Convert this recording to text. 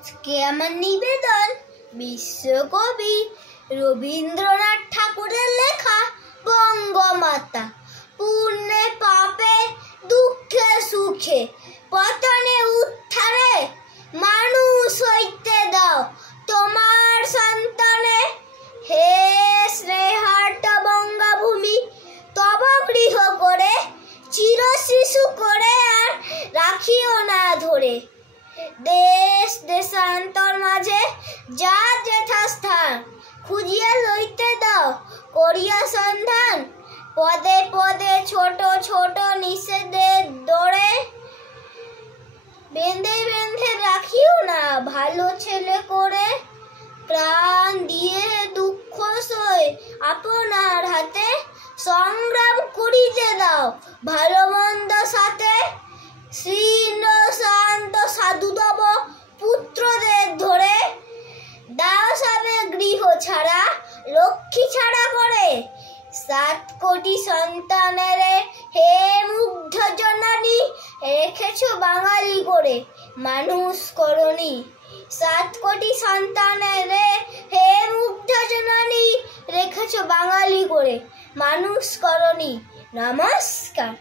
আজকে আমার নিবেদন বিশ্বকবি রবীন্দ্রনাথ ঠাকুরের লেখা বঙ্গমাতা। পুণ্যে পাপে দুঃখে সুখে পতনে উত্থানে মানুষ হইতে দাও তোমার সন্তানে। হে স্নেহার্ত বঙ্গভূমি, তব গৃহ করে চির শিশু করে আর রাখিও না ধরে। দেশ দেশান্তর মাঝে যা যথাস্থান খুঁজিয়া লইতে দাও করিয়া সন্ধান। পদে পদে ছোট ছোট নিষেধের দৌড়ে বেঁধে বেঁধে রাখিও না ভালো ছেলে করে। প্রাণ দিয়ে দুঃখ সই আপনার হাতে সংগ্রাম করিতে দাও ভালো মন্দ সাথে। শীর্ণ শান্ত সাধুতব পুত্রদের ধরে দাও সবে গৃহ ছাড়া লক্ষ্মী ছাড়া করে। 7 কোটি সন্তানের হে মুগ্ধ জননী রেখেছ বাঙালি করে মানুষ করনি। 7 কোটি সন্তানের হে মুগ্ধ জননী রেখেছ বাঙালি করে মানুষ করনি। নমস্কার।